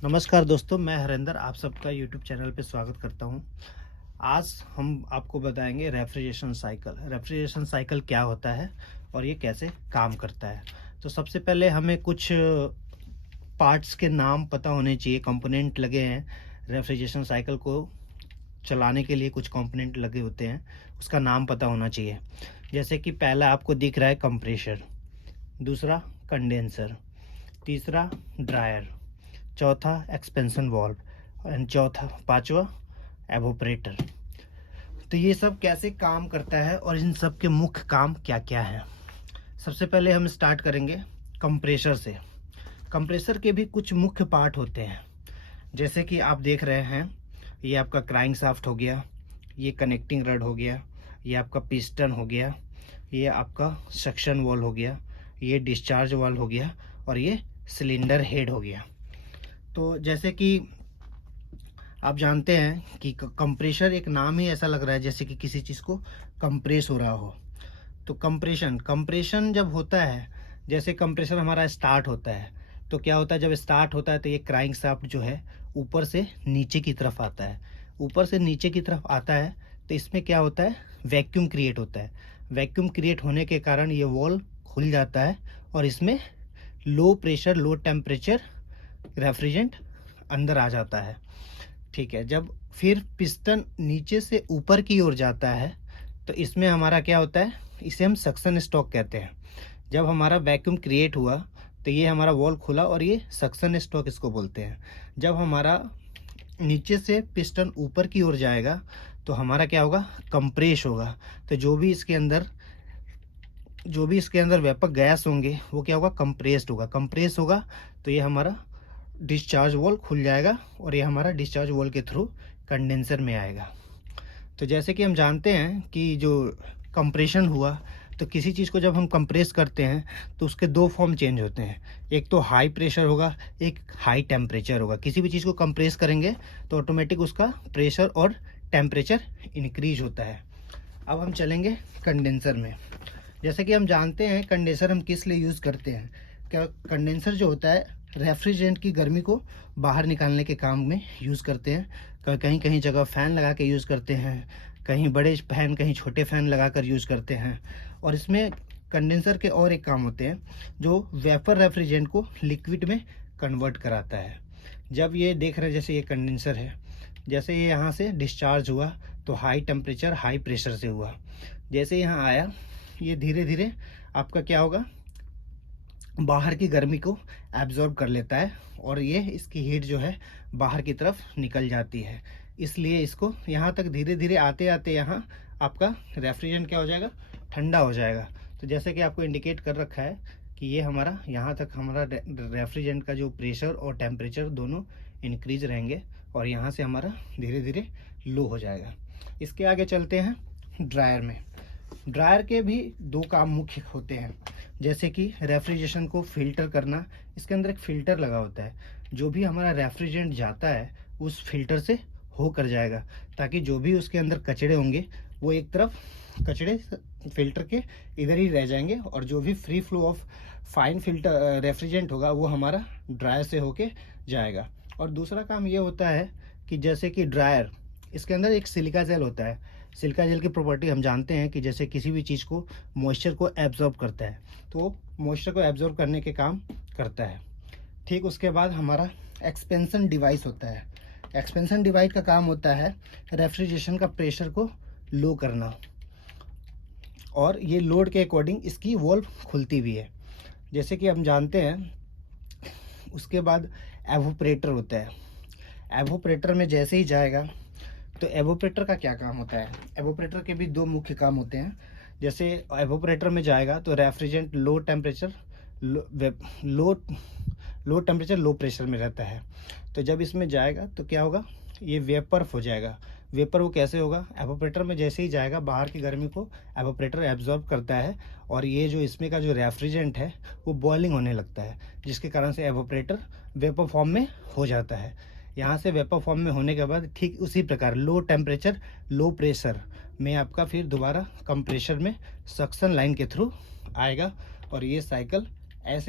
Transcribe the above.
नमस्कार दोस्तों, मैं हरेंद्र आप सबका यूट्यूब चैनल पे स्वागत करता हूं। आज हम आपको बताएंगे रेफ्रिजरेशन साइकिल। रेफ्रिजरेशन साइकिल क्या होता है और ये कैसे काम करता है। तो सबसे पहले हमें कुछ पार्ट्स के नाम पता होने चाहिए। कंपोनेंट लगे हैं रेफ्रिजरेशन साइकिल को चलाने के लिए, कुछ कंपोनेंट लगे होते हैं, उसका नाम पता होना चाहिए। जैसे कि पहला आपको दिख रहा है कंप्रेशर, दूसरा कंडेंसर, तीसरा ड्रायर, चौथा एक्सपेंशन वाल्व एंड पांचवा एवोपरेटर। तो ये सब कैसे काम करता है और इन सब के मुख्य काम क्या क्या है। सबसे पहले हम स्टार्ट करेंगे कंप्रेसर से। कंप्रेसर के भी कुछ मुख्य पार्ट होते हैं, जैसे कि आप देख रहे हैं, ये आपका क्राइंक शाफ्ट हो गया, ये कनेक्टिंग रड हो गया, ये आपका पिस्टन हो गया, ये आपका सक्शन वाल्व हो गया, ये डिस्चार्ज वाल्व हो गया और ये सिलेंडर हेड हो गया। तो जैसे कि आप जानते हैं कि कंप्रेशर एक नाम ही ऐसा लग रहा है जैसे कि किसी चीज़ को कंप्रेस हो रहा हो। तो कंप्रेशन जब होता है, जैसे कंप्रेसर हमारा स्टार्ट होता है, तो क्या होता है, जब स्टार्ट होता है तो ये क्राइंक शाफ्ट जो है ऊपर से नीचे की तरफ आता है। ऊपर से नीचे की तरफ आता है तो इसमें क्या होता है, वैक्यूम क्रिएट होता है। वैक्यूम क्रिएट होने के कारण ये वॉल्व खुल जाता है और इसमें low pressure low temperature refrigerant अंदर आ जाता है। ठीक है, जब फिर पिस्टन नीचे से ऊपर की ओर जाता है तो इसमें हमारा क्या होता है, इसे हम सक्शन स्टॉक कहते हैं। जब हमारा वैक्यूम क्रिएट हुआ तो ये हमारा वॉल्व खुला और ये सक्शन स्टॉक इसको बोलते हैं। जब हमारा नीचे से पिस्टन ऊपर की ओर जाएगा तो हमारा क्या होगा, कंप्रेस होगा। तो जो भी इसके अंदर व्यापक गैस होंगे वो क्या होगा, कंप्रेस होगा। तो ये हमारा डिस्चार्ज वॉल्व खुल जाएगा और ये हमारा डिस्चार्ज वॉल्व के थ्रू कंडेंसर में आएगा। तो जैसे कि हम जानते हैं कि जो कंप्रेशन हुआ, तो किसी चीज़ को जब हम कंप्रेस करते हैं तो उसके दो फॉर्म चेंज होते हैं। एक तो हाई प्रेशर होगा, एक हाई टेम्परेचर होगा। किसी भी चीज़ को कंप्रेस करेंगे तो ऑटोमेटिक उसका प्रेशर और टेम्परेचर इंक्रीज होता है। अब हम चलेंगे कंडेंसर में। जैसे कि हम जानते हैं कंडेंसर हम किस लिए यूज़ करते हैं। क्या कंडेंसर जो होता है रेफ्रिजरेंट की गर्मी को बाहर निकालने के काम में यूज़ करते हैं। कहीं कहीं जगह फ़ैन लगा के यूज़ करते हैं, कहीं बड़े फ़ैन कहीं छोटे फ़ैन लगा कर यूज़ करते हैं। और इसमें कंडेंसर के और एक काम होते हैं जो वेपर रेफ्रिजरेंट को लिक्विड में कन्वर्ट कराता है। जब ये देख रहे हैं, जैसे ये कंडेंसर है, जैसे ये यहाँ से डिस्चार्ज हुआ तो हाई टेम्परेचर हाई प्रेशर से हुआ। जैसे यहाँ आया, ये धीरे धीरे आपका क्या होगा, बाहर की गर्मी को एब्जॉर्ब कर लेता है और ये इसकी हीट जो है बाहर की तरफ निकल जाती है। इसलिए इसको यहाँ तक धीरे धीरे आते आते यहाँ आपका रेफ्रिजरेंट क्या हो जाएगा, ठंडा हो जाएगा। तो जैसे कि आपको इंडिकेट कर रखा है कि ये हमारा यहाँ तक हमारा रेफ्रिजरेंट का जो प्रेशर और टेम्परेचर दोनों इंक्रीज रहेंगे और यहाँ से हमारा धीरे धीरे लो हो जाएगा। इसके आगे चलते हैं ड्रायर में। ड्रायर के भी दो काम मुख्य होते हैं, जैसे कि रेफ्रिजरेशन को फिल्टर करना। इसके अंदर एक फ़िल्टर लगा होता है, जो भी हमारा रेफ्रिजरेंट जाता है उस फिल्टर से होकर जाएगा, ताकि जो भी उसके अंदर कचड़े होंगे वो एक तरफ कचड़े फिल्टर के इधर ही रह जाएंगे और जो भी free flow of fine filter refrigerant होगा वो हमारा ड्रायर से होके जाएगा। और दूसरा काम ये होता है कि जैसे कि ड्रायर, इसके अंदर एक सिलिका जेल होता है। सिलिका जेल की प्रॉपर्टी हम जानते हैं कि जैसे किसी भी चीज़ को मॉइस्चर को एब्जॉर्ब करता है, तो मॉइस्चर को एब्जॉर्ब करने के काम करता है। ठीक उसके बाद हमारा एक्सपेंशन डिवाइस होता है। एक्सपेंशन डिवाइस का काम होता है रेफ्रिजरेशन का प्रेशर को लो करना, और ये लोड के अकॉर्डिंग इसकी वॉल्व खुलती भी है, जैसे कि हम जानते हैं। उसके बाद एवोपरेटर होता है। एवोपरेटर में जैसे ही जाएगा तो एवोपरेटर का क्या काम होता है, एवोपरेटर के भी दो मुख्य काम होते हैं। जैसे एवोपरेटर में जाएगा तो refrigerant low temperature low pressure में रहता है। तो जब इसमें जाएगा तो क्या होगा, ये वेपर हो जाएगा। वेपर वो कैसे होगा, एवोपरेटर में जैसे ही जाएगा बाहर की गर्मी को एवोपरेटर एब्जॉर्ब करता है और ये जो इसमें का जो रेफ्रिजरेंट है वो बॉइलिंग होने लगता है, जिसके कारण से एवोपरेटर वेपर फॉर्म में हो जाता है। यहाँ से वेपर फॉर्म में होने के बाद ठीक उसी प्रकार लो टेम्परेचर लो प्रेशर में आपका फिर दोबारा कंप्रेशर में सक्शन लाइन के थ्रू आएगा और ये साइकिल ऐसे